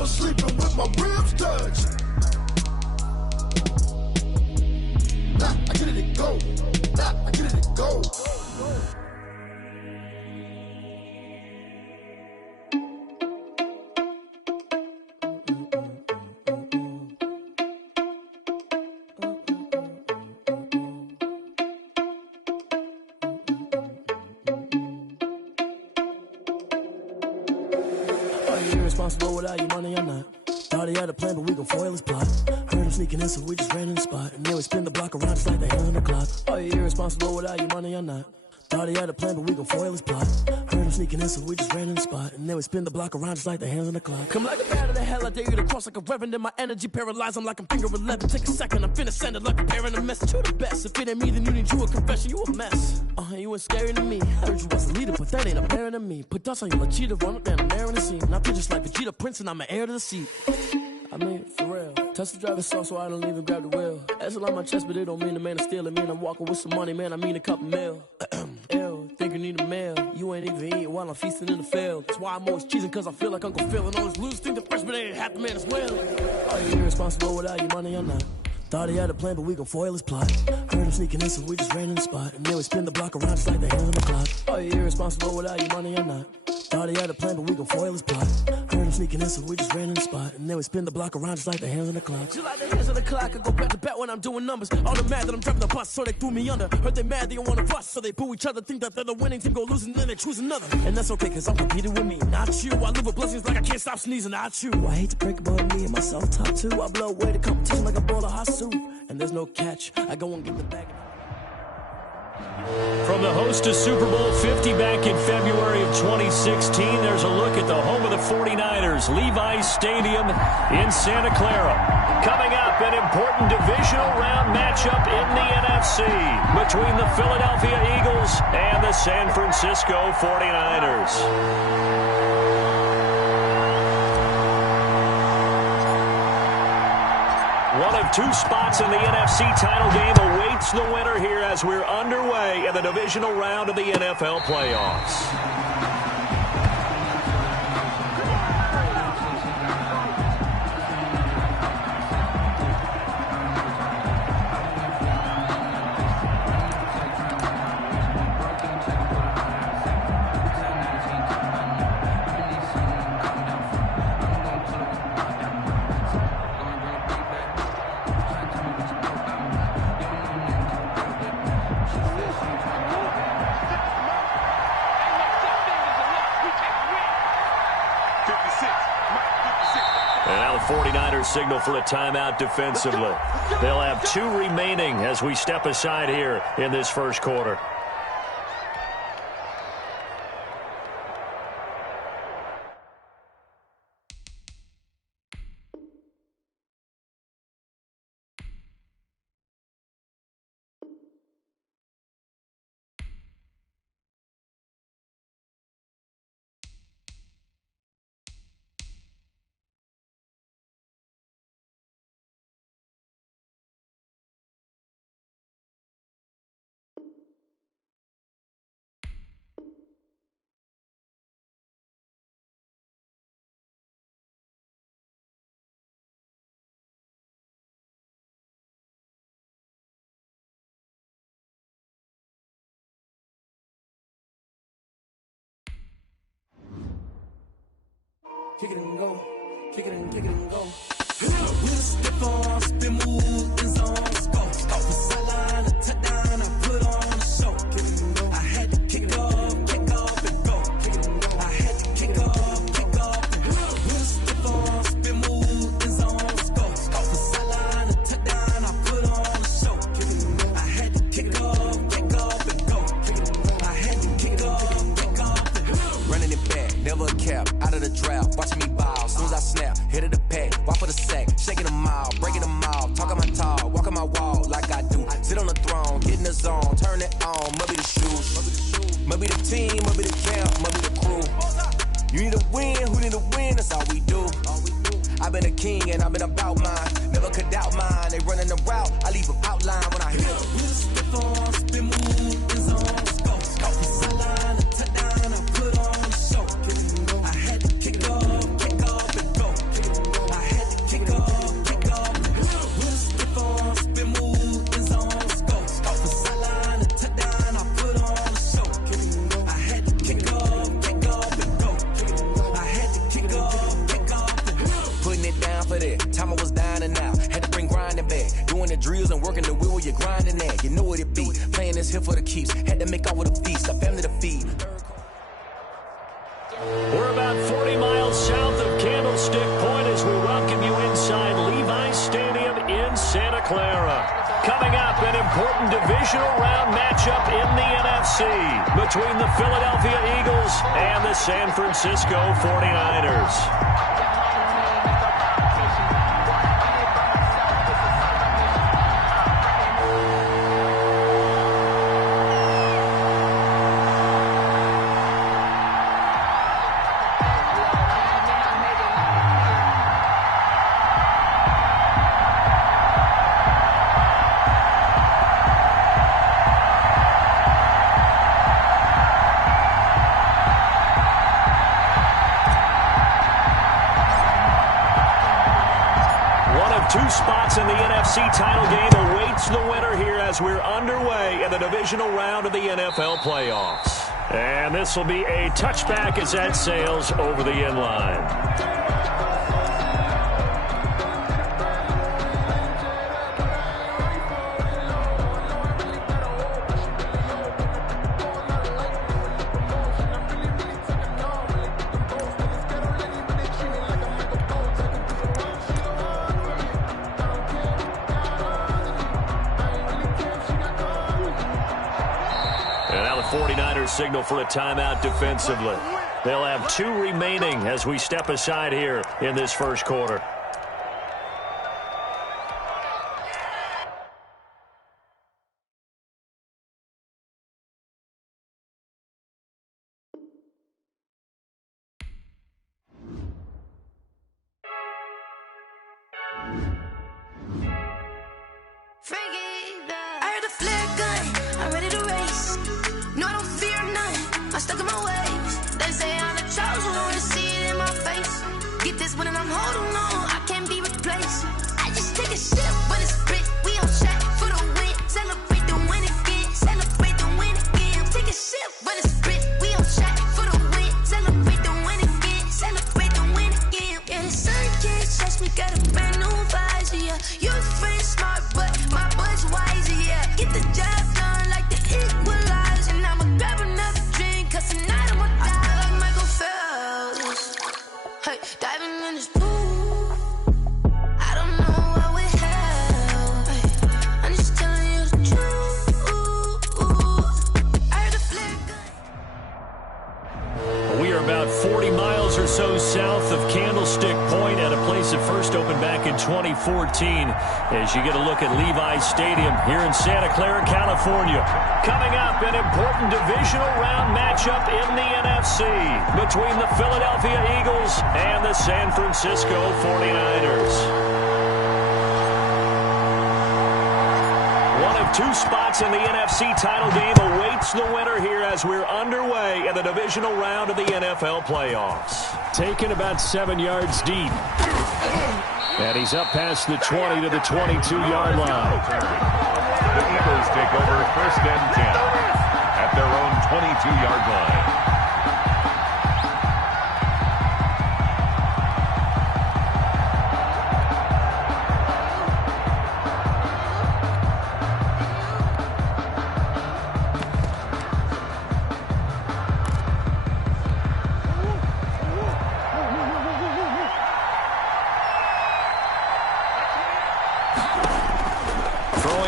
never sleeping with my ribs touched. Nah, I get it and go. Nah, I get it and go. Irresponsible without your money or not. Thought he had a plan, but we gon' foil his plot. Heard him sneaking in, so we just ran in the spot. And then we spin the block around just like the hands on the clock. Are you irresponsible without your money or not? Thought he had a plan, but we gon' foil his plot. Heard him sneaking in, so we just ran in the spot. And then we spin the block around just like the hands on the clock. Come like a bat of the hell, I dare you to cross like a reverend. In my energy paralyzed, I'm like I'm finger 11. Take a second, I'm finna send it like a parent a message. You the best, if it ain't me, then you need you a confession. You a mess, you ain't scary to me. Heard you was a leader, but that ain't apparent to me. Put dust on you like cheetah, run up down the air in the scene. Not just like Vegeta Prince, and I'm an heir to the seat. I mean, for real. Touch the driver's soft, so I don't even grab the wheel. That's on my chest, but it don't mean the man is stealing. Mean I'm walking with some money, man, I mean a couple mil. Ew, think you need a meal. You ain't even eating while I'm feasting in the field. That's why I'm always cheesing, cause I feel like Uncle Phil. And all this loose think the freshman ain't half the man as well. Are you irresponsible without your money or not? Thought he had a plan, but we gon' foil his plot. Heard him sneaking in, so we just ran in the spot. And then we spin the block around just like the hands on the clock. Are you irresponsible without your money or not? Thought he had a plan, but we gon' foil his plot. Heard him sneaking in, so we just ran in the spot. And then we spin the block around just like the hands on the clock. Just like the hands on the clock, I go back to back when I'm doing numbers. All the mad that I'm driving the bus, so they threw me under. Heard they mad, they don't wanna bust, so they boo each other. Think that they're the winning team, go losing, then they choose another. And that's okay, cause I'm competing with me, not you. I live with blessings like I can't stop sneezing, not you. I hate to break about me and my self-talk too. I blow away the competition like a bowl of hot soup. And there's no catch, I go and get the bag. From the host to Super Bowl 50 back in February of 2016, there's a look at the home of the 49ers, Levi's Stadium in Santa Clara. Coming up, an important divisional round matchup in the NFC between the Philadelphia Eagles and the San Francisco 49ers. One of two spots in the NFC title game awaits the winner here as we're underway in the divisional round of the NFL playoffs. Signal for a timeout defensively. They'll have two remaining as we step aside here in this first quarter. Kick it and go, kick it and go. Step on, spin, move, in zone, let's go. Off the sideline, a touchdown, I put on a show. I had to kick off and go. I had to kick off and go. Step on, spin, move, in zone, let's go. Off the sideline, a touchdown, I put on a show. I had to kick off and go. I had to kick off and go. Running it back, never a cap, out of the draft, watching me ball. Soon as I snap, hit of the pack, walk for the sack, shaking them out, breaking them out, talking my talk, walking my wall like I do. Sit on the throne, get in the zone, turn it on, maybe the shoes, maybe the team, maybe the camp, maybe the crew. You need a win, who need a win, that's all we do. I've been a king and I've been about mine, never could doubt mine. They running the route, I leave them outline when I hit them. Step on, spin, move, in zone, let's go. Off the sideline, a touchdown, I put on a show. I had to kick off and go. make off with a feast, a family to feed. We're about 40 miles south of Candlestick Point as we welcome you inside Levi's Stadium in Santa Clara. Coming up, an important divisional round matchup in the NFC between the Philadelphia Eagles and the San Francisco 49ers. Two spots in the NFC title game awaits the winner here as we're underway in the divisional round of the NFL playoffs. And this will be a touchback as that sails over the end line. Signal for a timeout defensively. They'll have 2 remaining as we step aside here in this first quarter. As you get a look at Levi's Stadium here in Santa Clara, California. Coming up, an important divisional round matchup in the NFC between the Philadelphia Eagles and the San Francisco 49ers. One of 2 spots in the NFC title game awaits the winner here as we're underway in the divisional round of the NFL playoffs. Taken about 7 yards deep. And he's up past the 20 to the 22-yard line. The Eagles take over 1st and 10 at their own 22-yard line.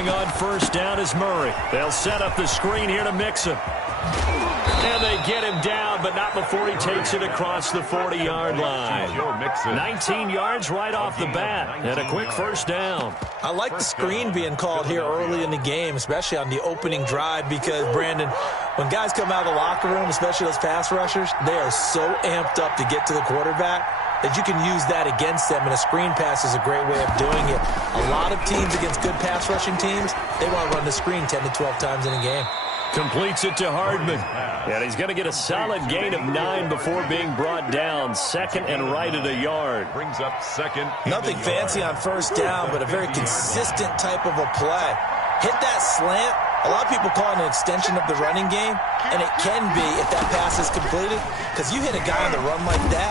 On 1st down is Murray. They'll set up the screen here to Mixon. And they get him down, but not before he takes it across the 40-yard line. 19 yards right off the bat, and a quick 1st down. I like the screen being called here early in the game, especially on the opening drive, because, Brandon, when guys come out of the locker room, especially those pass rushers, they are so amped up to get to the quarterback that you can use that against them, and a screen pass is a great way of doing it. A lot of teams against good pass rushing teams, they want to run the screen 10 to 12 times in a game. Completes it to Hardman. And he's going to get a solid gain of 9 before being brought down. 2nd and right at a yard. Brings up 2nd. Nothing fancy on 1st down, but a very consistent type of a play. Hit that slant. A lot of people call it an extension of the running game, and it can be if that pass is completed, because you hit a guy on the run like that,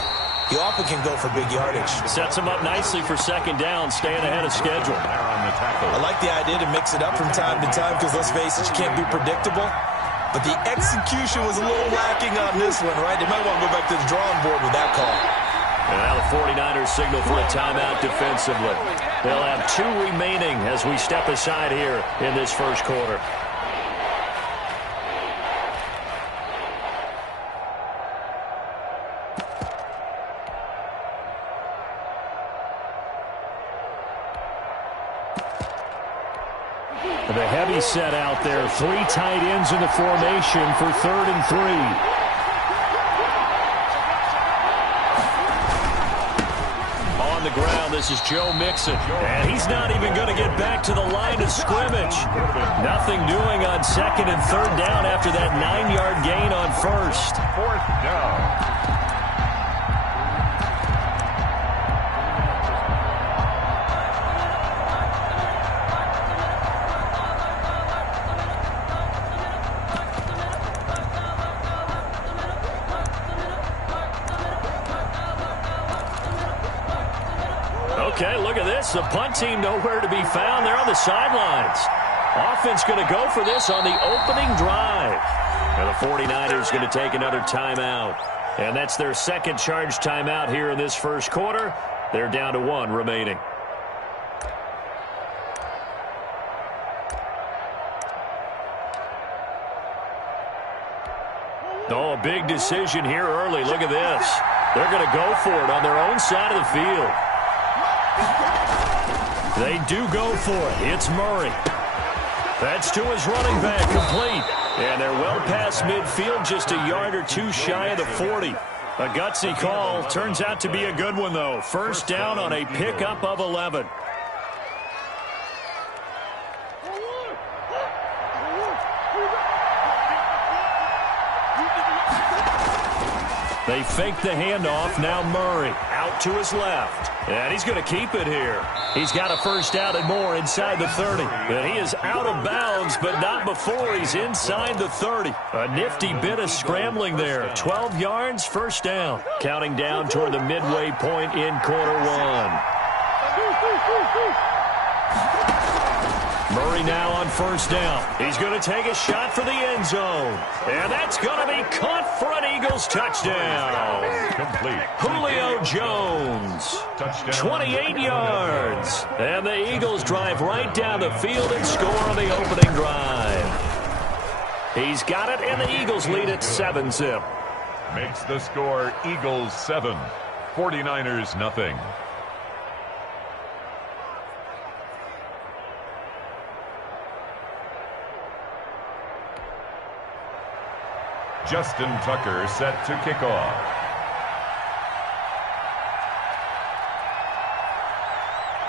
he often can go for big yardage. Sets him up nicely for 2nd down, staying ahead of schedule. I like the idea to mix it up from time to time because, let's face it, you can't be predictable. but the execution was a little lacking on this one, right? They might want to go back to the drawing board with that call. And now the 49ers signal for a timeout defensively. They'll have 2 remaining as we step aside here in this first quarter. The heavy set out there. 3 tight ends in the formation for 3rd and 3. On the ground, this is Joe Mixon. And he's not even going to get back to the line of scrimmage. Nothing doing on 2nd and 3rd down after that 9-yard gain on 1st. 4th down. Okay, look at this. The punt team nowhere to be found. They're on the sidelines. Offense going to go for this on the opening drive. And the 49ers going to take another timeout. And that's their 2nd charge timeout here in this first quarter. They're down to 1 remaining. Oh, a big decision here early. Look at this. They're going to go for it on their own side of the field. They do go for it. It's Murray. That's to his running back, complete. And they're well past midfield, just a yard or 2 shy of the 40. A gutsy call. Turns out to be a good one, though. First down on a pickup of 11. They fake the handoff. Now Murray out to his left. And he's going to keep it here. He's got a first down and more inside the 30. And he is out of bounds, but not before he's inside the 30. A nifty bit of scrambling there. 12 yards, first down. Counting down toward the midway point in quarter 1. Murray now on first down. He's going to take a shot for the end zone. And that's going to be caught for an Eagles touchdown. Complete. Julio Jones. Touchdown. 28 yards. And the Eagles drive right down the field and score on the opening drive. He's got it, and the Eagles lead at 7-zip. Makes the score Eagles 7, 49ers nothing. Justin Tucker set to kick off.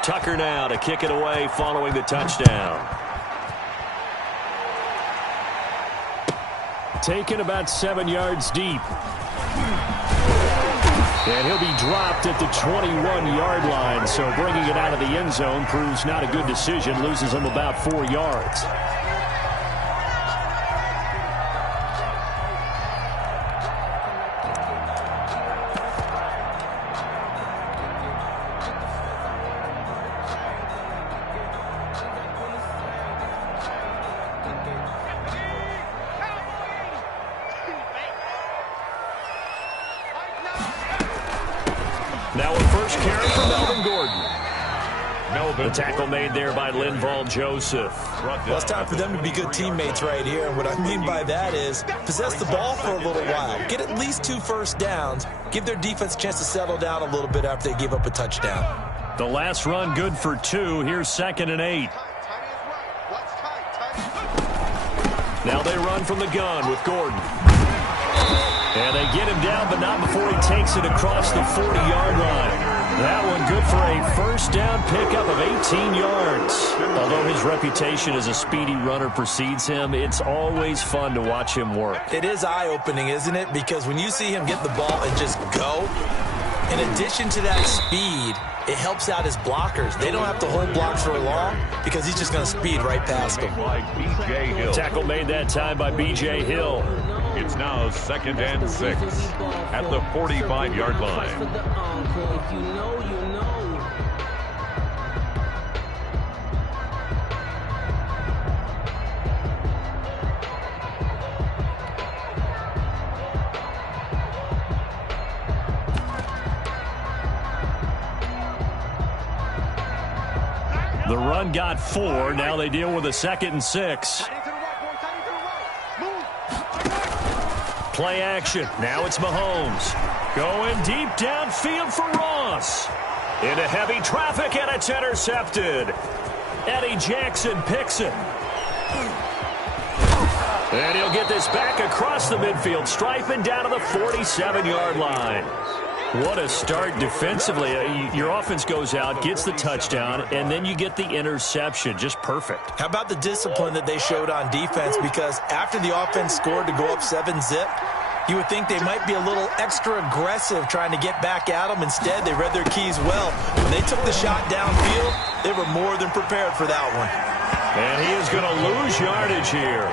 Tucker now to kick it away following the touchdown. Taken about 7 yards deep. And he'll be dropped at the 21-yard line, so bringing it out of the end zone proves not a good decision, loses him about 4 yards. Now a first carry for Melvin Gordon. The tackle made there by Linval Joseph. Well, it's time for them to be good teammates right here. And what I mean by that is possess the ball for a little while. Get at least 2 first downs. Give their defense a chance to settle down a little bit after they give up a touchdown. The last run good for 2. Here's 2nd and 8. Now they run from the gun with Gordon. And they get him down, but not before he takes it across the 40-yard line. That one good for a first down pickup of 18 yards. Although his reputation as a speedy runner precedes him, it's always fun to watch him work. It is eye-opening, isn't it? Because when you see him get the ball and just go, in addition to that speed, it helps out his blockers. They don't have to hold blocks for long because he's just going to speed right past them. Tackle made that time by B.J. Hill. It's now 2nd and 6 at the 45-yard line. The run got 4. Now they deal with a 2nd and 6. Play action. Now it's Mahomes. Going deep downfield for Ross. Into heavy traffic, and it's intercepted. Eddie Jackson picks it. And he'll get this back across the midfield stripe and down to the 47-yard line. What a start defensively. Your offense goes out, gets the touchdown, and then you get the interception. Just perfect. How about the discipline that they showed on defense? Because after the offense scored to go up 7-zip, you would think they might be a little extra aggressive trying to get back at them. Instead, they read their keys well. When they took the shot downfield, they were more than prepared for that one. And he is going to lose yardage here.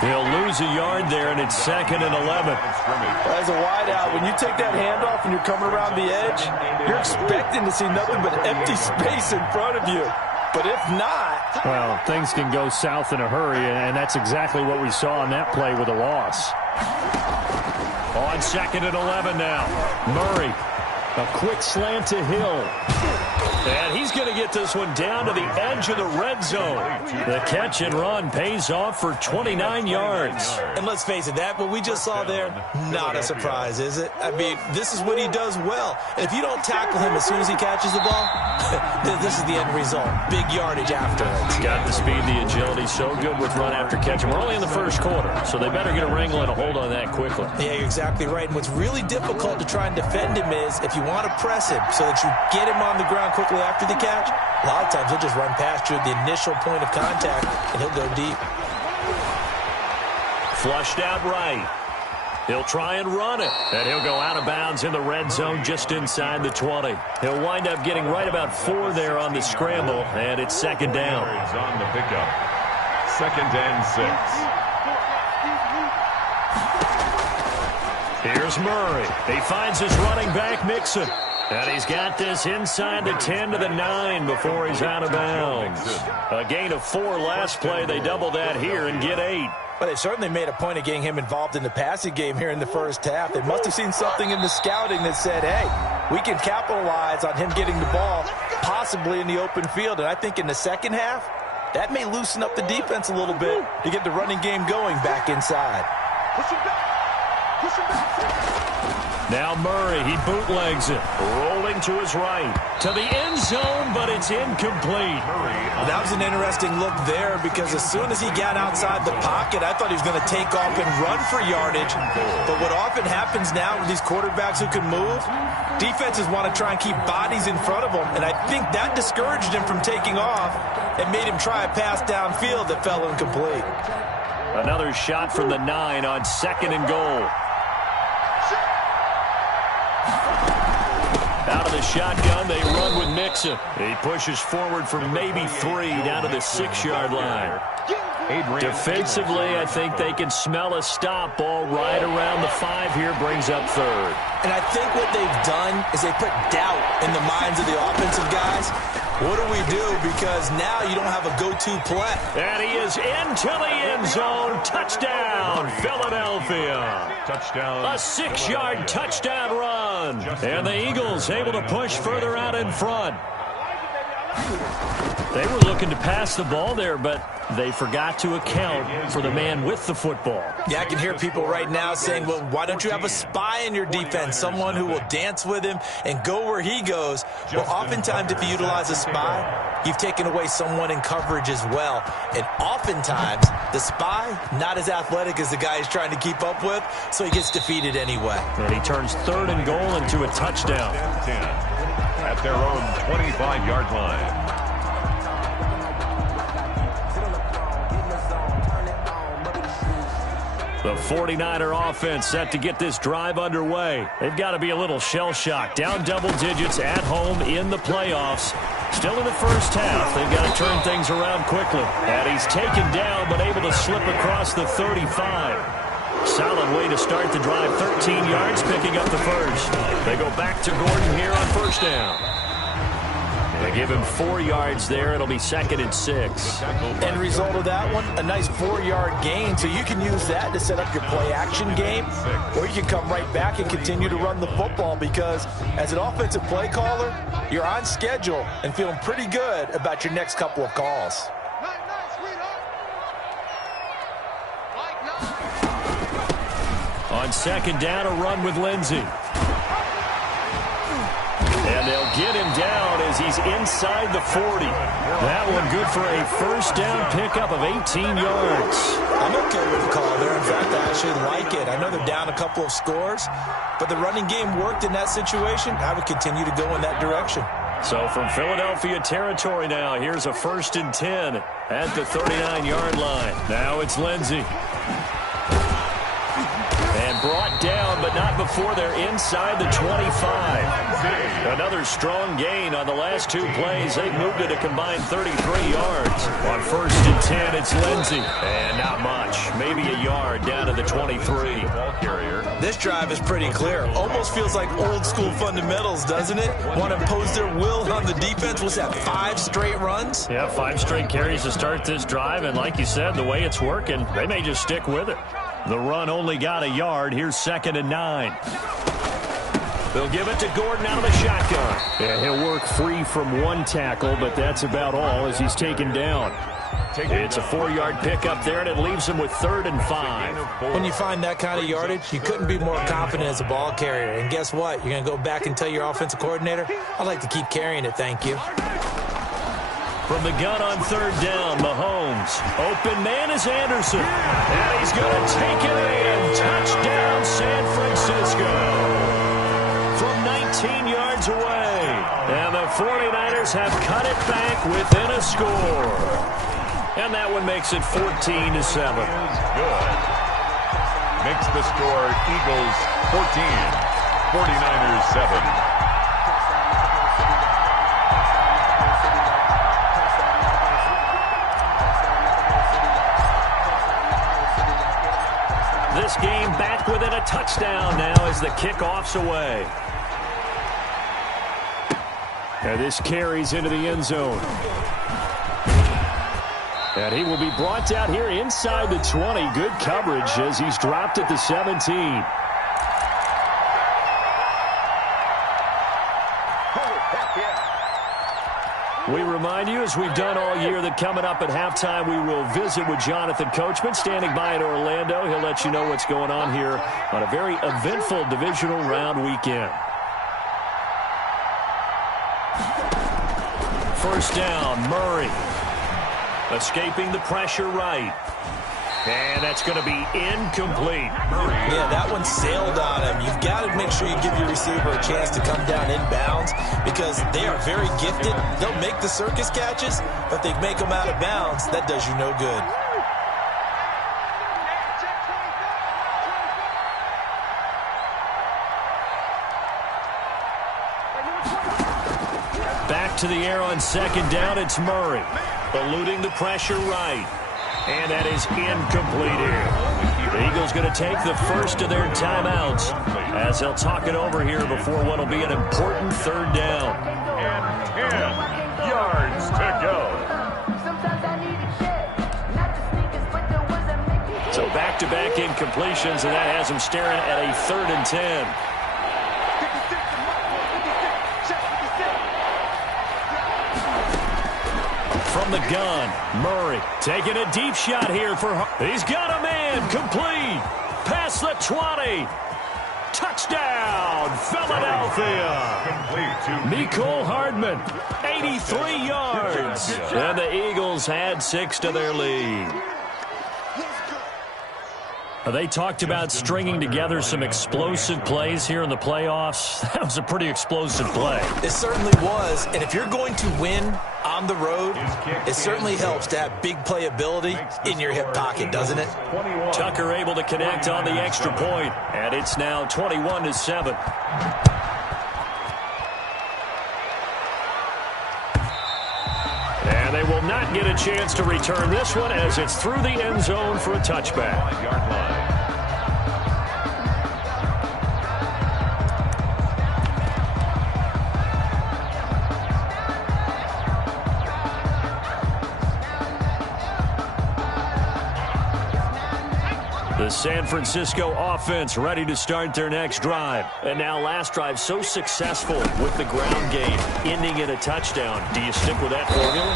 He'll lose a yard there, and it's 2nd and 11. As a wideout, when you take that handoff and you're coming around the edge, you're expecting to see nothing but empty space in front of you. But if not... Well, things can go south in a hurry, and that's exactly what we saw on that play with a loss. On 2nd and 11 now. Murray, a quick slant to Hill. And he's going to get this one down to the edge of the red zone. The catch and run pays off for 29 yards. And let's face it, what we just saw there, not a surprise, is it? I mean, this is what he does well. And if you don't tackle him as soon as he catches the ball, this is the end result. Big yardage after it. He's got the speed, the agility, so good with run after catch. And we're only in the first quarter, so they better get a wrangle and a hold on that quickly. Yeah, you're exactly right. And what's really difficult to try and defend him is if you want to press him so that you get him on the ground quickly after the catch, a lot of times he'll just run past you at the initial point of contact, and he'll go deep. Flushed out right. He'll try and run it, and he'll go out of bounds in the red zone just inside the 20. He'll wind up getting right about 4 there on the scramble, and it's 2nd down. On the pickup. 2nd and 6. Here's Murray. He finds his running back, Mixon. And he's got this inside the 10 to the 9 before he's out of bounds. A gain of 4 last play. They double that here and get 8. Well, they certainly made a point of getting him involved in the passing game here in the first half. They must have seen something in the scouting that said, hey, we can capitalize on him getting the ball, possibly in the open field. And I think in the second half, that may loosen up the defense a little bit to get the running game going back inside. Push him back. Push him back. Now Murray, he bootlegs it, rolling to his right, to the end zone, but it's incomplete. Well, that was an interesting look there because as soon as he got outside the pocket, I thought he was going to take off and run for yardage. But what often happens now with these quarterbacks who can move, defenses want to try and keep bodies in front of them, and I think that discouraged him from taking off and made him try a pass downfield that fell incomplete. Another shot from the 9 on 2nd and goal. Out of the shotgun, they run with Mixon. He pushes forward for maybe 3 down to the 6-yard line. Defensively, I think they can smell a stop ball right around the 5 here, brings up 3rd. And I think what they've done is they put doubt in the minds of the offensive guys. What do we do? Because now you don't have a go-to play. And he is into the end zone. Touchdown, Philadelphia. Touchdown. A 6-yard touchdown run. And the Eagles able to push further out in front. They were looking to pass the ball there, but they forgot to account for the man with the football. Yeah, I can hear people right now saying, well, why don't you have a spy in your defense, someone who will dance with him and go where he goes? Well, oftentimes if you utilize a spy, you've taken away someone in coverage as well. And oftentimes, the spy, not as athletic as the guy he's trying to keep up with, so he gets defeated anyway. And he turns 3rd and goal into a touchdown. 10 at their own 25-yard line. The 49er offense set to get this drive underway. They've got to be a little shell-shocked. Down double digits at home in the playoffs. Still in the first half. They've got to turn things around quickly. And he's taken down but able to slip across the 35. Solid way to start the drive. 13 yards, picking up the first. They go back to Gordon here on 1st down. They give him 4 yards there. It'll be 2nd and 6. End result of that one, a nice 4-yard gain. So you can use that to set up your play-action game, or you can come right back and continue to run the football because as an offensive play caller, you're on schedule and feeling pretty good about your next couple of calls. On 2nd down, a run with Lindsey. And they'll get him down as he's inside the 40. That one good for a 1st down pickup of 18 yards. I'm okay with the call there. In fact, I actually like it. I know they're down a couple of scores, but the running game worked in that situation. I would continue to go in that direction. So from Philadelphia territory now, here's a 1st and 10 at the 39-yard line. Now it's Lindsey. And brought down, but not before they're inside the 25. Another strong gain on the last 2 plays. They've moved it a combined 33 yards. On 1st and 10, it's Lindsey. And not much. Maybe a yard down to the 23. Ball carrier. This drive is pretty clear. Almost feels like old school fundamentals, doesn't it? Want to impose their will on the defense. Was that 5 straight runs? Yeah, 5 straight carries to start this drive. And like you said, the way it's working, they may just stick with it. The run only got a yard. Here's 2nd and 9. They'll give it to Gordon out of the shotgun. Yeah, he'll work free from 1 tackle, but that's about all as he's taken down. It's a 4-yard pickup there, and it leaves him with 3rd and 5. When you find that kind of yardage, you couldn't be more confident as a ball carrier. And guess what? You're going to go back and tell your offensive coordinator, I'd like to keep carrying it, thank you. From the gun on 3rd down, Mahomes. Open man is Anderson. And he's going to take it in. Touchdown, San Francisco. From 19 yards away. And the 49ers have cut it back within a score. And that one makes it 14-7. Good. Makes the score Eagles 14, 49ers 7. This game back within a touchdown now as the kickoff's away. And this carries into the end zone. And he will be brought down here inside the 20. Good coverage as he's dropped at the 17. We remind you, as we've done all year, that coming up at halftime, we will visit with Jonathan Coachman, standing by in Orlando. He'll let you know what's going on here on a very eventful divisional round weekend. 1st down, Murray. Escaping the pressure right. And that's going to be incomplete. Yeah, that one sailed on him. You've got to make sure you give your receiver a chance to come down inbounds because they are very gifted. They'll make the circus catches, but they make them out of bounds. That does you no good. Back to the air on 2nd down, it's Murray. Eluding the pressure right. And that is incomplete here. The Eagles going to take the first of their timeouts as they'll talk it over here before what will be an important 3rd down. And 10 yards to go. So back-to-back incompletions, and that has them staring at a 3rd and 10. From the gun, Murray taking a deep shot here for... He's got a man, complete, past the 20. Touchdown, Philadelphia. Mecole Hardman, 83 yards. And the Eagles had 6 to their lead. They talked about stringing together some explosive plays here in the playoffs. That was a pretty explosive play. It certainly was. And if you're going to win on the road, it certainly helps to have big playability in your hip pocket, doesn't it? Tucker able to connect on the extra point. And it's now 21-7. And they will not get a chance to return this one as it's through the end zone for a touchback. 5-yard line. The San Francisco offense ready to start their next drive. And now last drive so successful with the ground game, ending in a touchdown. Do you stick with that formula?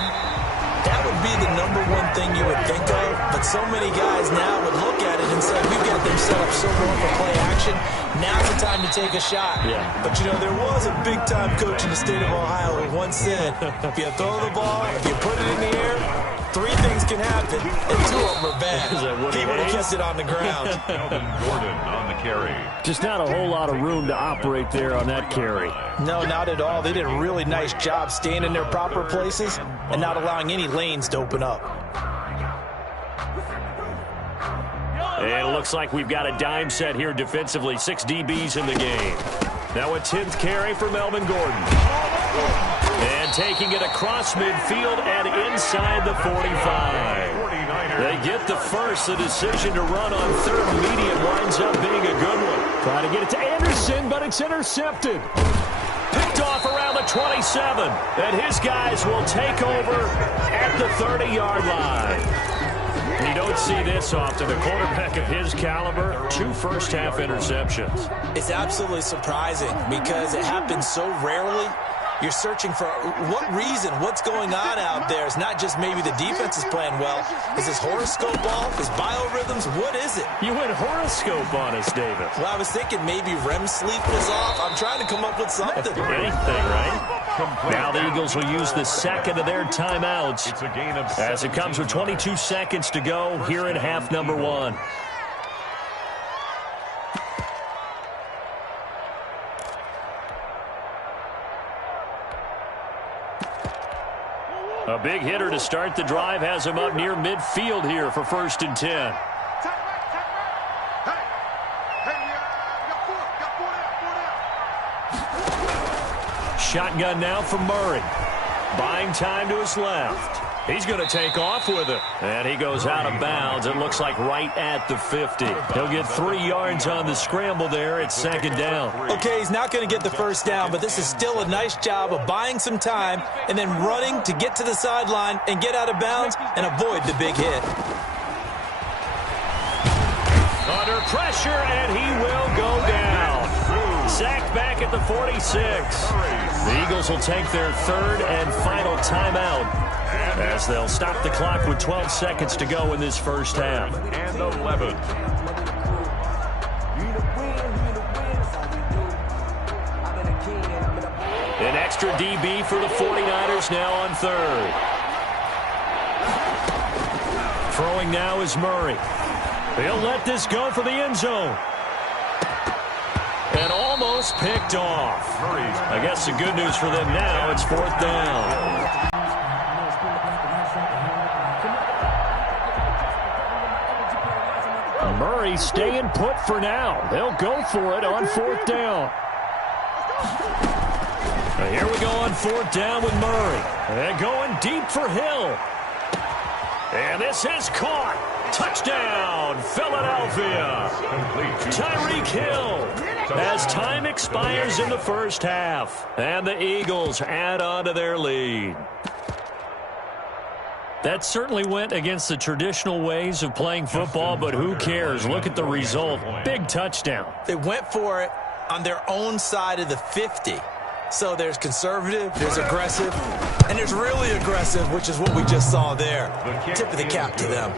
That would be the #1 thing you would think of, but so many guys now would look at it and say, we've got them set up so well for play action, now's the time to take a shot. Yeah. But, you know, there was a big-time coach in the state of Ohio who once said, if you throw the ball, if you put it in the air, 3 things can happen, and 2 of them are bad. He would have kept it on the ground. Melvin Gordon on the carry. Just not a whole lot of room to operate there on that carry. No, not at all. They did a really nice job staying in their proper places and not allowing any lanes to open up. And it looks like we've got a dime set here defensively. 6 DBs in the game. Now a 10th carry for Melvin Gordon. And taking it across midfield and inside the 45. They get the first. The decision to run on 3rd and medium winds up being a good one. Trying to get it to Anderson, but it's intercepted. Picked off around the 27. And his guys will take over at the 30-yard line. You don't see this often. A quarterback of his caliber, 2 first-half interceptions. It's absolutely surprising because it happens so rarely. You're searching for what reason, what's going on out there. It's not just maybe the defense is playing well. Is this horoscope off? Is biorhythms? What is it? You went horoscope on us, David. Well, I was thinking maybe REM sleep was off. I'm trying to come up with something. Anything, right? Now the Eagles will use the second of their timeouts It's a gain of as it comes with 22 seconds to go here in half number 1. A big hitter to start the drive has him up near midfield here for 1st and 10. Shotgun now from Murray. Buying time to his left. He's going to take off with it. And he goes out of bounds. It looks like right at the 50. He'll get 3 yards on the scramble there. It's 2nd down. Okay, he's not going to get the first down, but this is still a nice job of buying some time and then running to get to the sideline and get out of bounds and avoid the big hit. Under pressure, and he will go down. Sacked back at the 46. The Eagles will take their 3rd and final timeout as they'll stop the clock with 12 seconds to go in this first half. and 11. An extra DB for the 49ers now on 3rd. Throwing now is Murray. He'll let this go for the end zone. And almost picked off. I guess the good news for them now, it's 4th down. Murray staying put for now. They'll go for it on 4th down. Here we go on 4th down with Murray. And going deep for Hill. And this is caught. Touchdown, Philadelphia. Tyreek Hill as time expires in the first half. And the Eagles add on to their lead. That certainly went against the traditional ways of playing football, but who cares? Look at the result. Big touchdown. They went for it on their own side of the 50. So there's conservative, there's aggressive, and there's really aggressive, which is what we just saw there. Tip of the cap to them.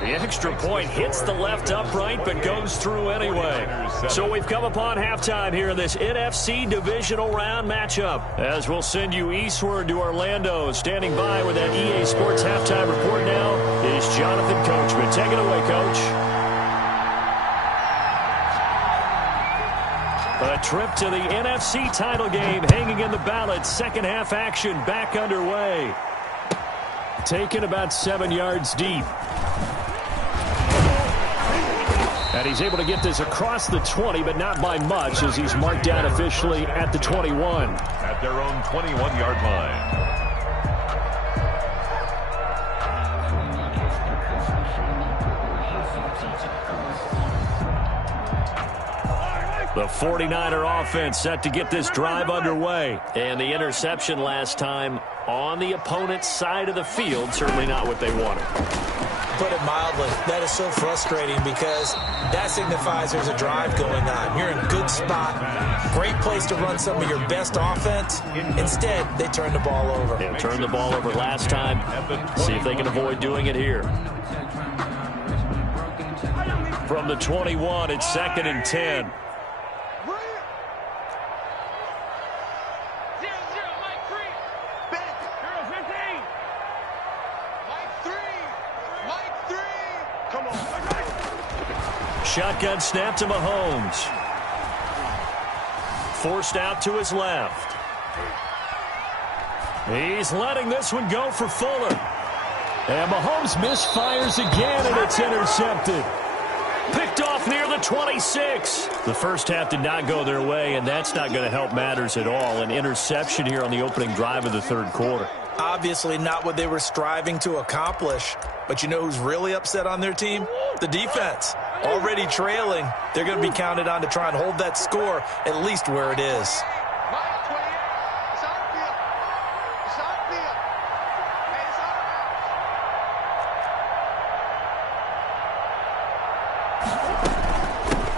The extra point hits the left upright, but goes through anyway. So we've come upon halftime here in this NFC divisional round matchup. As we'll send you eastward to Orlando. Standing by with that EA Sports halftime report now is Jonathan Coachman. Take it away, Coach. A trip to the NFC title game hanging in the balance. Second half action back underway. Taken about 7 yards deep. And he's able to get this across the 20, but not by much as he's marked down officially at the 21. At their own 21-yard line. The 49er offense set to get this drive underway. And the interception last time on the opponent's side of the field, certainly not what they wanted. put it mildly. That is so frustrating because that signifies there's a drive going on. You're in a good spot, great place to run some of your best offense. Instead, they turn the ball over. They turned the ball over last time. See if they can avoid doing it here. From the 21, it's 2nd and 10. Shotgun snap to Mahomes. Forced out to his left. He's letting this one go for Fuller. And Mahomes misfires again, and it's intercepted. Picked off near the 26. The first half did not go their way, and that's not going to help matters at all. An interception here on the opening drive of the third quarter. Obviously not what they were striving to accomplish. But you know who's really upset on their team? The defense. Already trailing. They're going to be counted on to try and hold that score at least where it is.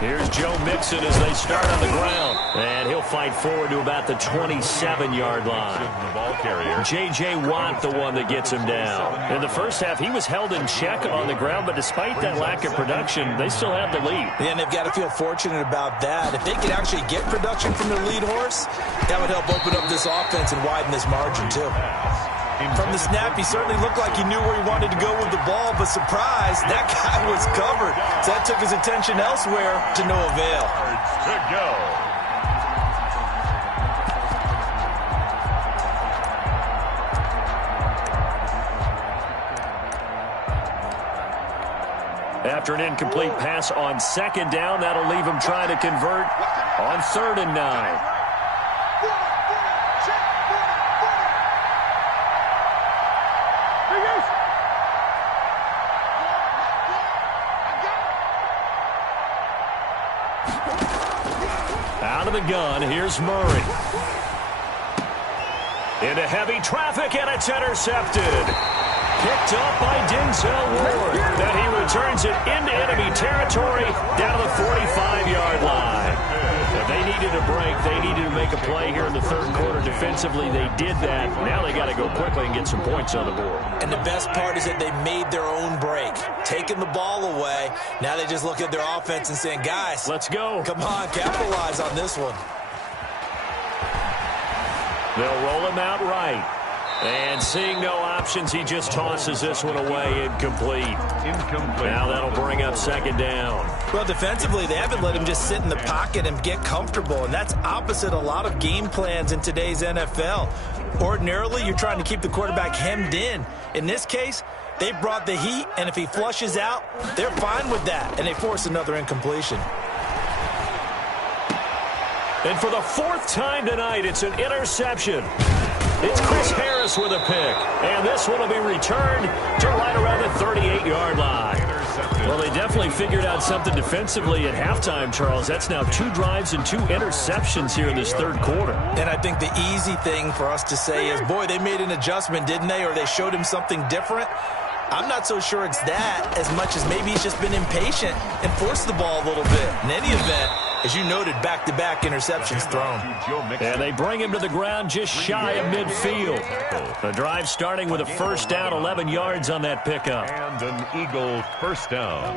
Here's Joe Mixon as they start on the ground. And he'll fight forward to about the 27-yard line. The ball carrier. J.J. Watt, the one that gets him down. In the first half, he was held in check on the ground, but despite that lack of production, they still have the lead. And they've got to feel fortunate about that. If they could actually get production from their lead horse, that would help open up this offense and widen this margin, too. From the snap, he certainly looked like he knew where he wanted to go with the ball, but surprise, that guy was covered. So that took his attention elsewhere to no avail. To go. After an incomplete pass on 2nd down, that'll leave him trying to convert on 3rd and 9. Out of the gun, here's Murray. Into heavy traffic, and it's intercepted. Picked up by Denzel Ward. Then he returns it into enemy territory down to the 45-yard line. If they needed a break, they needed to make a play here in the third quarter defensively. They did that. Now they got to go quickly and get some points on the board. And the best part is that they made their own break, taking the ball away. Now they just look at their offense and saying, guys, let's go. Come on, capitalize on this one. They'll roll him out right. And seeing no options, he just tosses this one away incomplete. Now that'll bring up 2nd down. Well, defensively, they haven't let him just sit in the pocket and get comfortable, and that's opposite a lot of game plans in today's NFL. Ordinarily, you're trying to keep the quarterback hemmed in. In this case, they brought the heat, and if he flushes out, they're fine with that, and they force another incompletion. And for the 4th time tonight, it's an interception. It's Chris Harris with a pick. And this one will be returned to right around the 38-yard line. Well, they definitely figured out something defensively at halftime, Charles. That's now 2 drives and 2 interceptions here in this third quarter. And I think the easy thing for us to say is, boy, they made an adjustment, didn't they? Or they showed him something different. I'm not so sure it's that as much as maybe he's just been impatient and forced the ball a little bit. In any event, as you noted, back-to-back interceptions thrown. And they bring him to the ground just shy of midfield. The drive starting with a first down, 11 yards on that pickup. And an Eagle first down.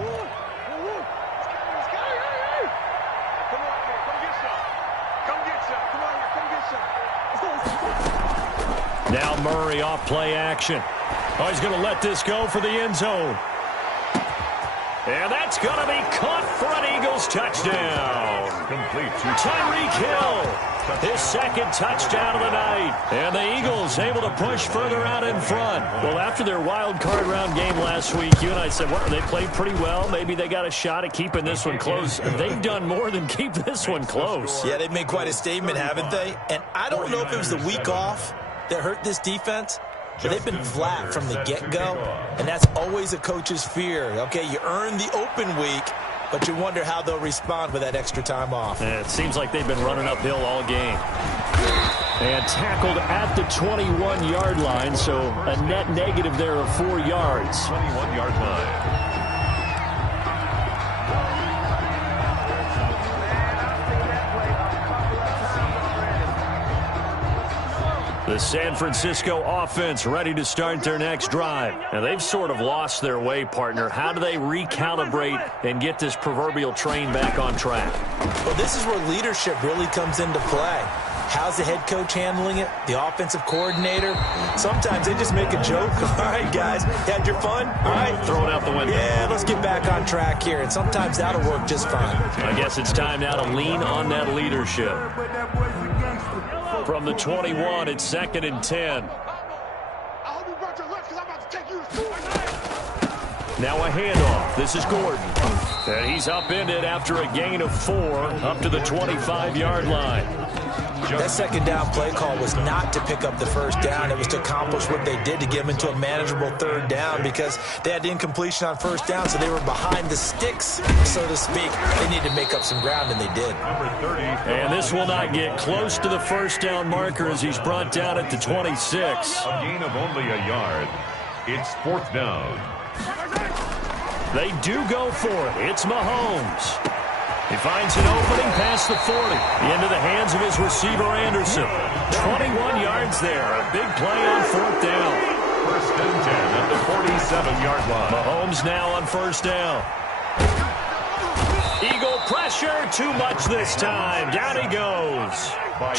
Now Murray off play action. Oh, he's going to let this go for the end zone. And that's going to be caught for an Eagles touchdown. Complete. Tyreek Hill, his 2nd touchdown of the night. And the Eagles able to push further out in front. Well, after their wild card round game last week, you and I said, well, they played pretty well. Maybe they got a shot at keeping this one close. They've done more than keep this one close. Yeah, they've made quite a statement, haven't they? And I don't know if it was the week off that hurt this defense. But they've been flat from the get-go, and that's always a coach's fear. Okay, you earn the open week, but you wonder how they'll respond with that extra time off. It seems like they've been running uphill all game. And tackled at the 21-yard line, so a net negative there of 4 yards. 21-yard line. The San Francisco offense ready to start their next drive. And they've sort of lost their way, partner. How do they recalibrate and get this proverbial train back on track? Well, this is where leadership really comes into play. How's the head coach handling it? The offensive coordinator? Sometimes they just make a joke. All right, guys, had your fun? All right. Throw it out the window. Yeah, let's get back on track here. And sometimes that'll work just fine. I guess it's time now to lean on that leadership. From the 21, it's 2nd and 10. Now a handoff. This is Gordon. And he's upended after a gain of 4 up to the 25-yard line. That second down play call was not to pick up the first down. It was to accomplish what they did to get them into a manageable 3rd down because they had incompletion on 1st down, so they were behind the sticks, so to speak. They needed to make up some ground, and they did. Number 30. And this will not get close to the 1st down marker as he's brought down at the 26. A gain of only a yard. It's 4th down. They do go for it. It's Mahomes. He finds an opening past the 40. Into the hands of his receiver, Anderson. 21 yards there. A big play on 4th down. 1st and 10 at the 47-yard line. Mahomes now on 1st down. Eagle pressure. Too much this time. Down he goes.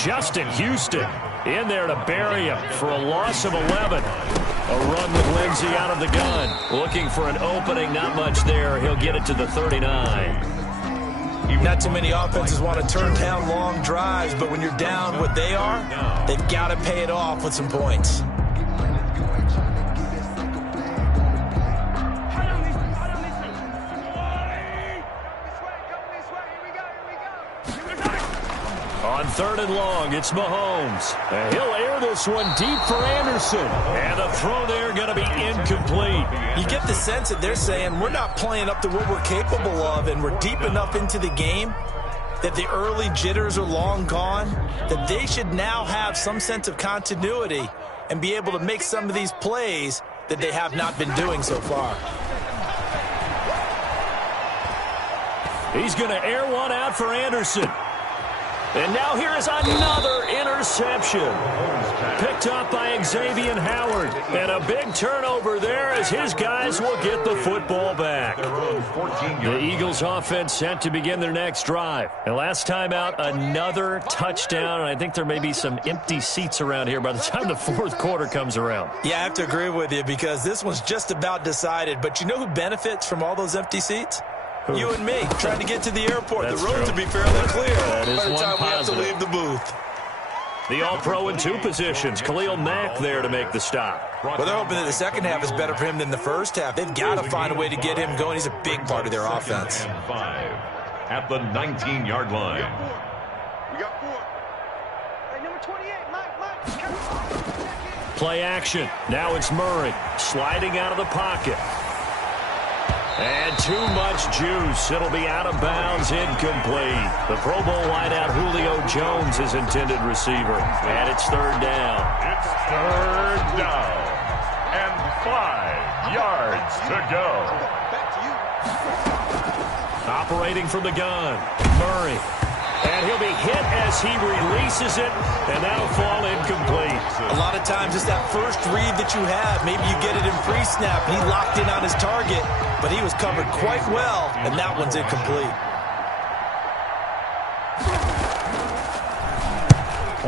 Justin Houston in there to bury him for a loss of 11. A run with Lindsey out of the gun. Looking for an opening. Not much there. He'll get it to the 39. Not too many offenses want to turn down long drives, but when you're down what they are, they've got to pay it off with some points. On 3rd and long, it's Mahomes. And he'll air this one deep for Anderson. And the throw there going to be incomplete. You get the sense that they're saying we're not playing up to what we're capable of, and we're deep enough into the game that the early jitters are long gone, that they should now have some sense of continuity and be able to make some of these plays that they have not been doing so far. He's going to air one out for Anderson. And now here is another interception. Picked up by Xavier Howard. And a big turnover there as his guys will get the football back. The Eagles offense set to begin their next drive. And last time out, another touchdown. And I think there may be some empty seats around here by the time the 4th quarter comes around. Yeah, I have to agree with you because this one's just about decided. But you know who benefits from all those empty seats? You and me, trying to get to the airport. That's the roads true. will be fairly clear That is by the one time positive. we have to leave the booth. The All-Pro in 2 positions. Khalil Mack there to make the stop. Well, they're hoping that the second half is better for him than the first half. They've got to find a way to get him going. He's a big part of their offense. 5 at the 19-yard line. We got 4. Hey, number 28, Mike. Play action. Now it's Murray sliding out of the pocket. And too much juice. It'll be out of bounds, incomplete. The Pro Bowl wideout Julio Jones is intended receiver. And it's 3rd down. It's 3rd down. And 5 yards to go. Operating from the gun, Murray. And he'll be hit as he releases it, and that'll fall incomplete. A lot of times it's that first read that you have. Maybe you get it in pre-snap, and he locked in on his target, but he was covered quite well, and that one's incomplete.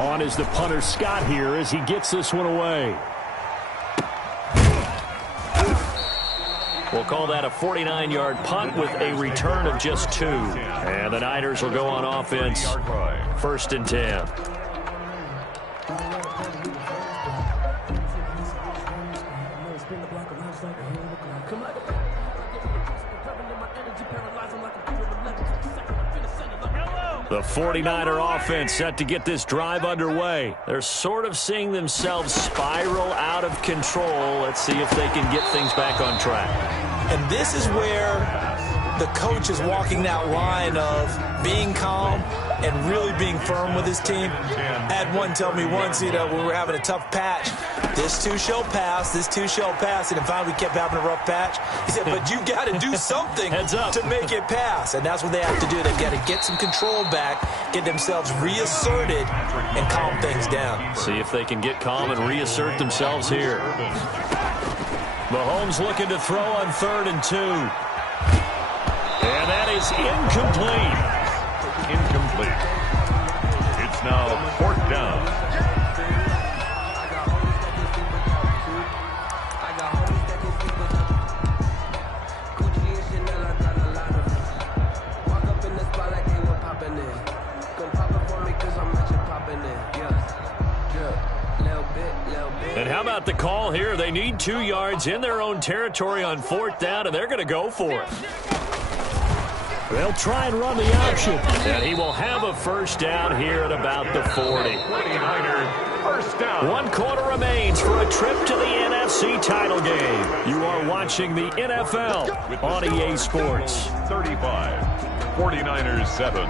On is the punter Scott here as he gets this one away. We'll call that a 49-yard punt with a return of just 2. And the Niners will go on offense. 1st and 10. The 49er offense set to get this drive underway. They're sort of seeing themselves spiral out of control. Let's see if they can get things back on track. And this is where the coach is walking that line of being calm and really being firm with his team. I had one tell me once, when we were having a tough patch, this too shall pass, this too shall pass, and finally we kept having a rough patch. He said, but you got to do something to make it pass, and that's what they have to do. They've got to get some control back, get themselves reasserted, and calm things down. See if they can get calm and reassert themselves here. Mahomes looking to throw on 3rd and 2. And that is incomplete. Incomplete. It's now 4th down. And how about the call here? They need 2 yards in their own territory on 4th down, and they're going to go for it. They'll try and run the option. And he will have a 1st down here at about the 40. 49ers, 1st down. 1 quarter remains for a trip to the NFC title game. You are watching the NFL on EA Sports. 35, 49ers 7.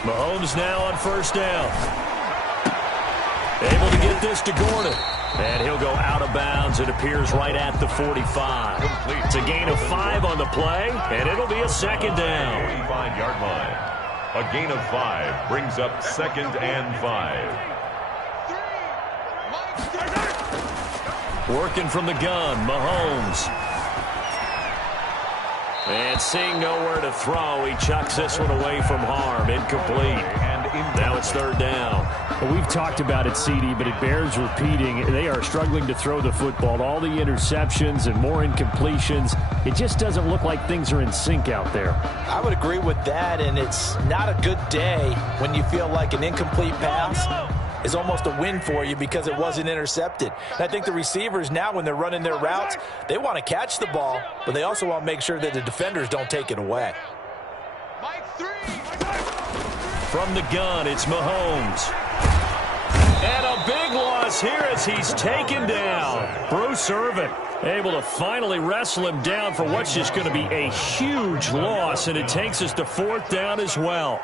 Mahomes now on 1st down. Able to get this to Gordon. And he'll go out of bounds. It appears right at the 45. It's a gain of 5 on the play, and it'll be a 2nd down. 45-yard line. A gain of 5 brings up 2nd and 5. Working from the gun, Mahomes. And seeing nowhere to throw, he chucks this one away from harm. Incomplete. Now it's 3rd down. Well, we've talked about it, CD, but it bears repeating. They are struggling to throw the football. All the interceptions and more incompletions. It just doesn't look like things are in sync out there. I would agree with that, and it's not a good day when you feel like an incomplete pass is almost a win for you because it wasn't intercepted. And I think the receivers now, when they're running their routes, they want to catch the ball, but they also want to make sure that the defenders don't take it away. From the gun, it's Mahomes. And a big loss here as he's taken down. Bruce Irvin able to finally wrestle him down for what's just going to be a huge loss, and it takes us to 4th down as well.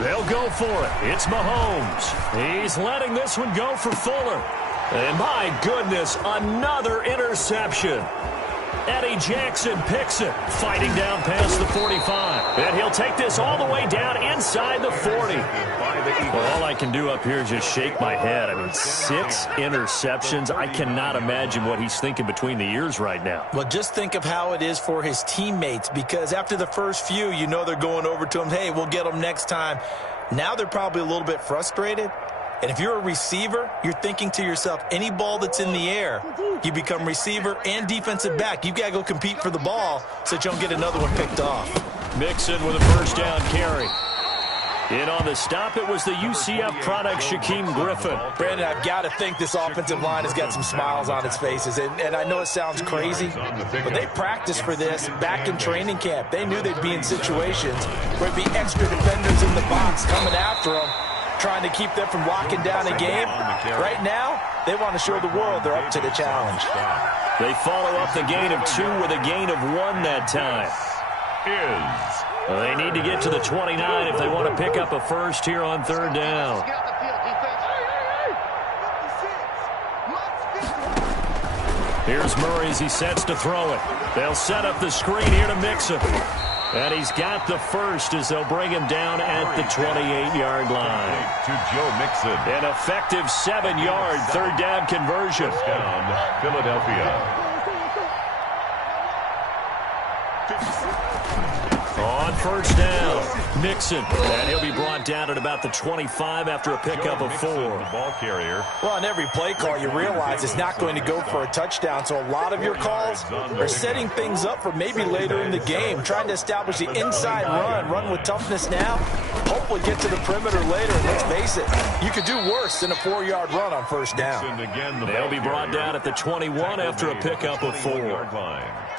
They'll go for it. It's Mahomes. He's letting this one go for Fuller. And my goodness, another interception. Eddie Jackson picks it, fighting down past the 45. And he'll take this all the way down inside the 40. Well, all I can do up here is just shake my head. I mean, 6 interceptions. I cannot imagine what he's thinking between the ears right now. Well, just think of how it is for his teammates, because after the first few, you know they're going over to him, hey, we'll get them next time. Now they're probably a little bit frustrated. And if you're a receiver, you're thinking to yourself, any ball that's in the air, you become receiver and defensive back. You've got to go compete for the ball so that you don't get another one picked off. Mixon with a 1st down carry. In on the stop, it was the UCF product, Shaquem Griffin. Brandon, I've got to think this offensive line has got some smiles on its faces. And I know it sounds crazy, but they practiced for this back in training camp. They knew they'd be in situations where there'd be extra defenders in the box coming after them, trying to keep them from locking down a game. Right now, they want to show the world they're up to the challenge. They follow up the gain of 2 with a gain of 1 that time. They need to get to the 29 if they want to pick up a 1st here on 3rd down. Here's Murray as he sets to throw it. They'll set up the screen here to Mixon. And he's got the 1st as they'll bring him down at the 28-yard line. To Joe Mixon. An effective 7-yard 3rd down conversion. Down, Philadelphia. On 1st down, Mixon. And he'll be brought down at about the 25 after a pickup of 4. The ball carrier. Well, on every play call, you realize it's not going to go for a touchdown. So a lot of your calls are setting things up for maybe later in the game, trying to establish the inside run with toughness now, hopefully get to the perimeter later. And let's face it, you could do worse than a 4-yard run on 1st down. They'll be brought down at the 21 after a pickup of 4.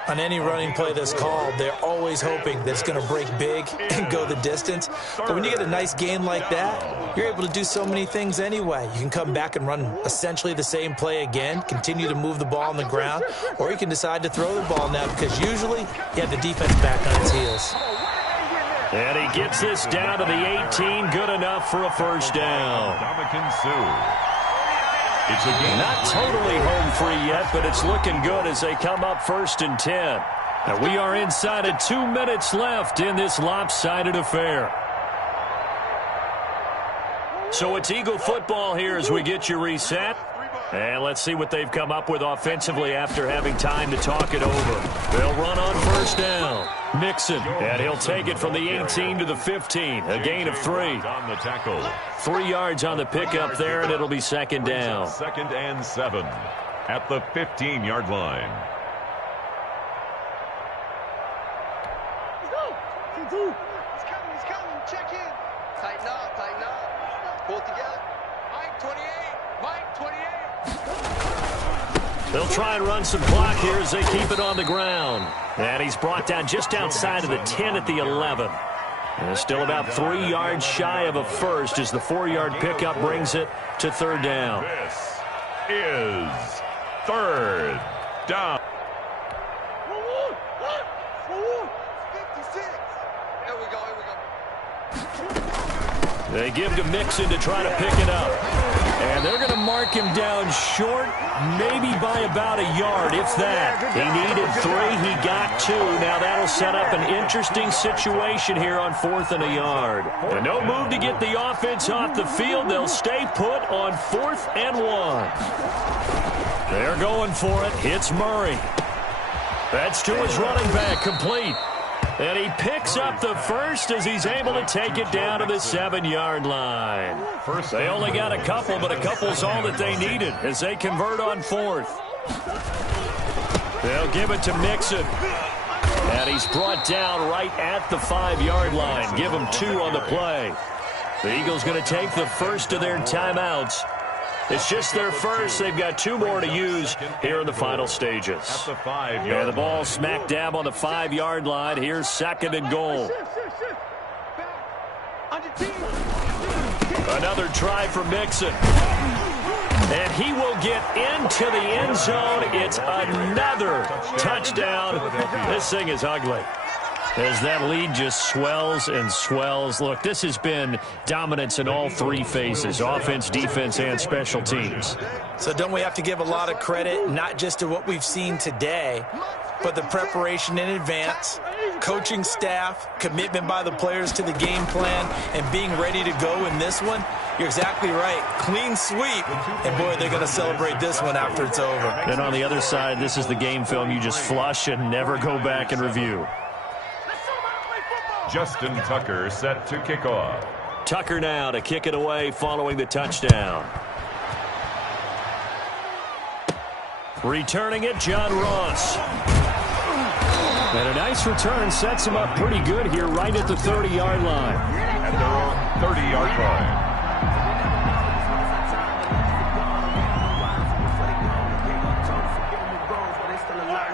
On any running play that's called, they're always hoping that it's going to break big and go the distance. But when you get a nice gain like that, you're able to do so many things anyway. You can come back and run essentially the same play again, continue to move the ball on the ground, or you can decide to throw the ball now because usually you have the defense back on its heels. And he gets this down to the 18. Good enough for a first down. Dominican Sue. It's a game. Not totally home free yet, but it's looking good as they come up 1st and 10. And we are inside of 2 minutes left in this lopsided affair. So it's Eagle football here as we get you reset. And let's see what they've come up with offensively after having time to talk it over. They'll run on first down. Mixon, and he'll take it from the 18 to the 15. A gain of 3. On the tackle. 3 yards on the pickup there, and it'll be second down. 2nd and 7 at the 15-yard line. Let's go. He's coming. Check in. Tighten up. Pull together. Mike 28. Mike 28. They'll try and run some clock here as they keep it on the ground. And he's brought down just outside of the 10 at the 11. And still about 3 yards shy of a first as the 4-yard pickup brings it to third down. This is third down. 56. Here we go. They give to Mixon to try to pick it up. And they're going to mark him down short, maybe by about a yard, if that. He needed 3. He got 2. Now that'll set up an interesting situation here on 4th and a yard. And no move to get the offense off the field. They'll stay put on 4th and 1. They're going for it. It's Murray. That's to his running back, complete. And he picks up the first as he's able to take it down to the 7-yard line. They only got a couple, but a couple's all that they needed as they convert on 4th. They'll give it to Mixon. And he's brought down right at the 5-yard line. Give him 2 on the play. The Eagles going to take the first of their timeouts. It's just their first. They've got 2 more to use here in the final stages. At the 5-yard And the ball smack dab on the 5-yard line. Here's 2nd and goal. Another try for Mixon. And he will get into the end zone. It's another touchdown. This thing is ugly. As that lead just swells and swells. Look, this has been dominance in all 3 phases, offense, defense, and special teams. So don't we have to give a lot of credit, not just to what we've seen today, but the preparation in advance, coaching staff, commitment by the players to the game plan, and being ready to go in this one? You're exactly right. Clean sweep. And, boy, they're going to celebrate this one after it's over. And on the other side, this is the game film you just flush and never go back and review. Justin Tucker set to kick off. Tucker now to kick it away following the touchdown. Returning it, John Ross. And a nice return sets him up pretty good here right at the 30-yard line. At their own 30-yard line.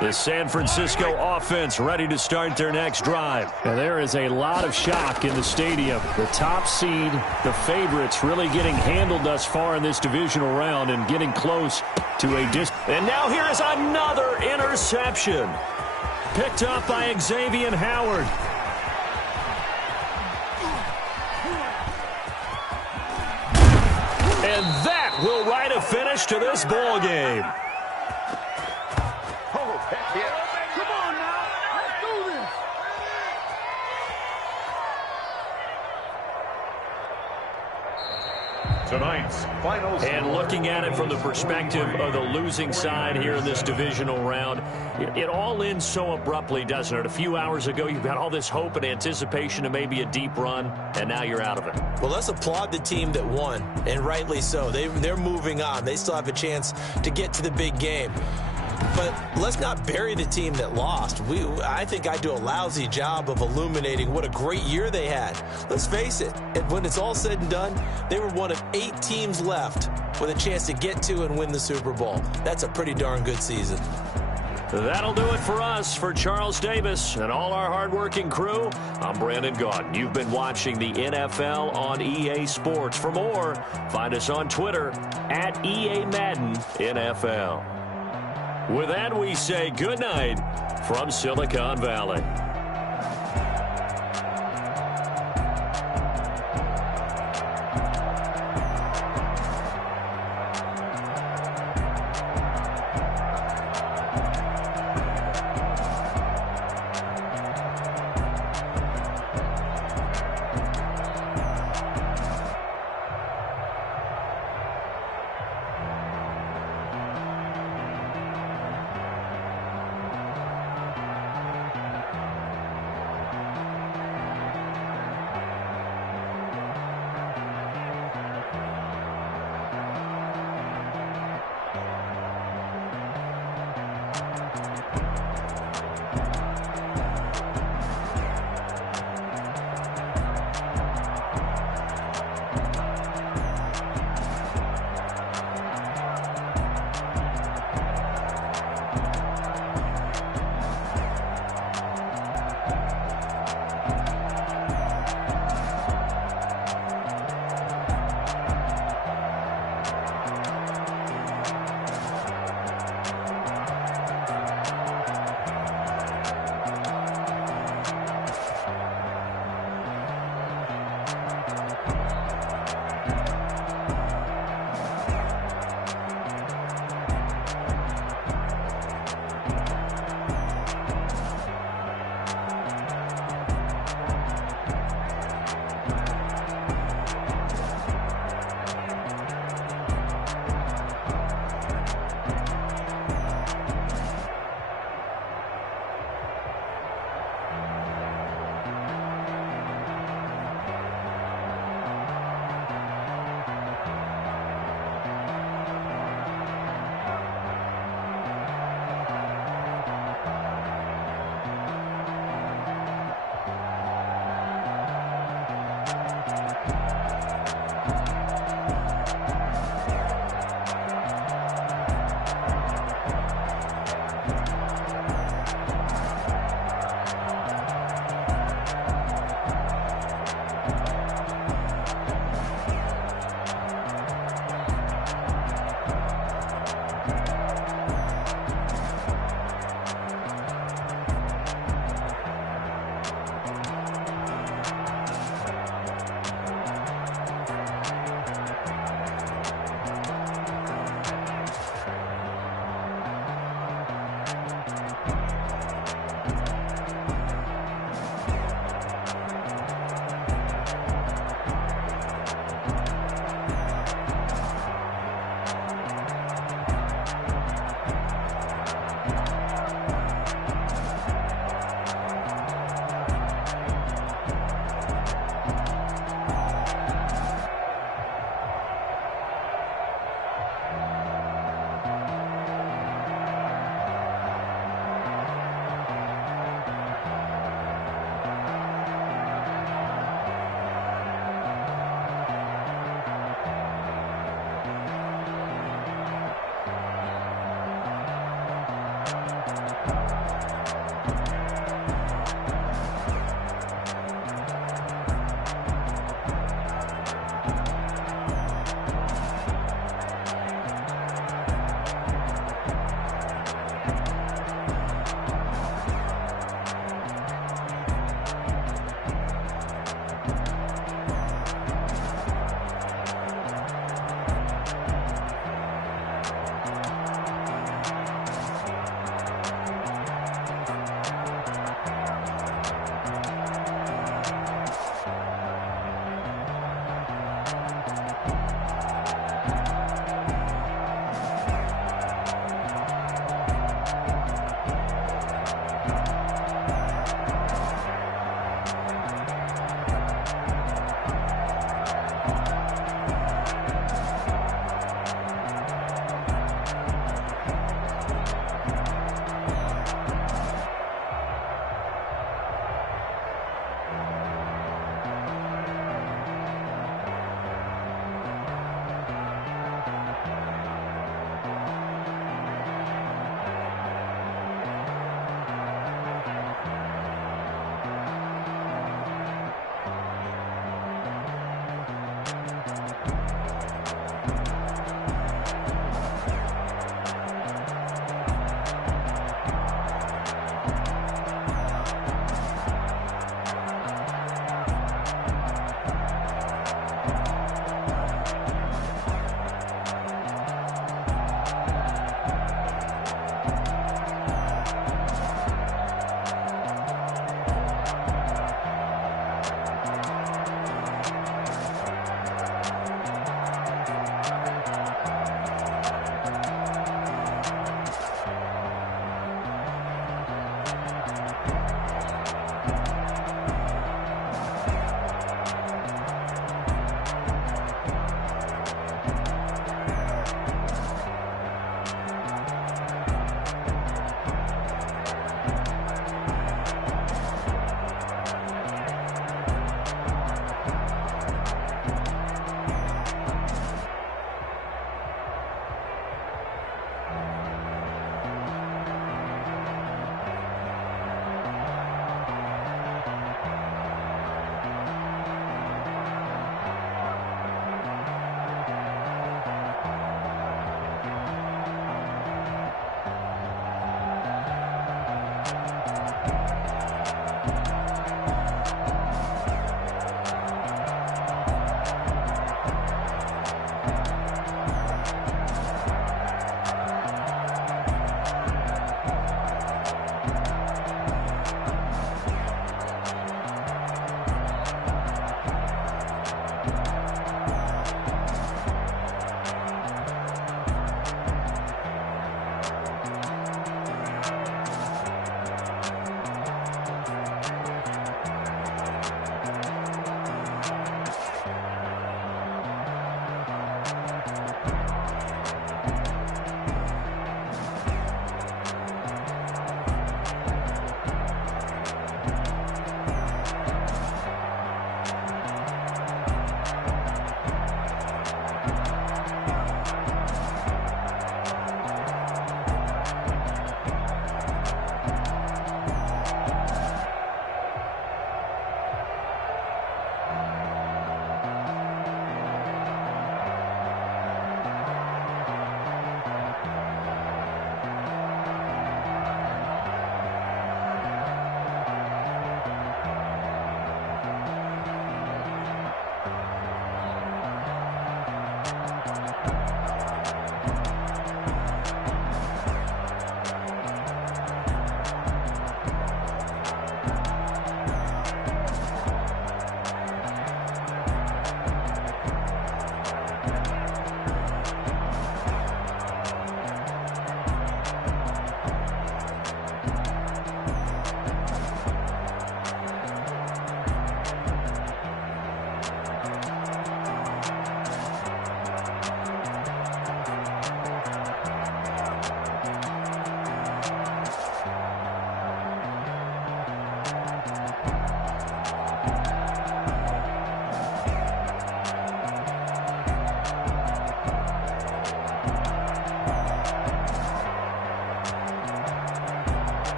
The San Francisco offense ready to start their next drive. And there is a lot of shock in the stadium. The top seed, the favorites, really getting handled thus far in this divisional round and getting close to a And now here is another interception. Picked up by Xavier Howard. And that will write a finish to this ball game. Tonight's final score. And looking at it from the perspective of the losing side here in this divisional round, it all ends so abruptly, doesn't it? A few hours ago, you've got all this hope and anticipation of maybe a deep run, and now you're out of it. Well, let's applaud the team that won, and rightly so. They're moving on. They still have a chance to get to the big game. But let's not bury the team that lost. I think I do a lousy job of illuminating what a great year they had. Let's face it, when it's all said and done, they were one of 8 teams left with a chance to get to and win the Super Bowl. That's a pretty darn good season. That'll do it for us. For Charles Davis and all our hardworking crew, I'm Brandon Gaudin. You've been watching the NFL on EA Sports. For more, find us on Twitter at EA Madden NFL. With that, we say good night from Silicon Valley.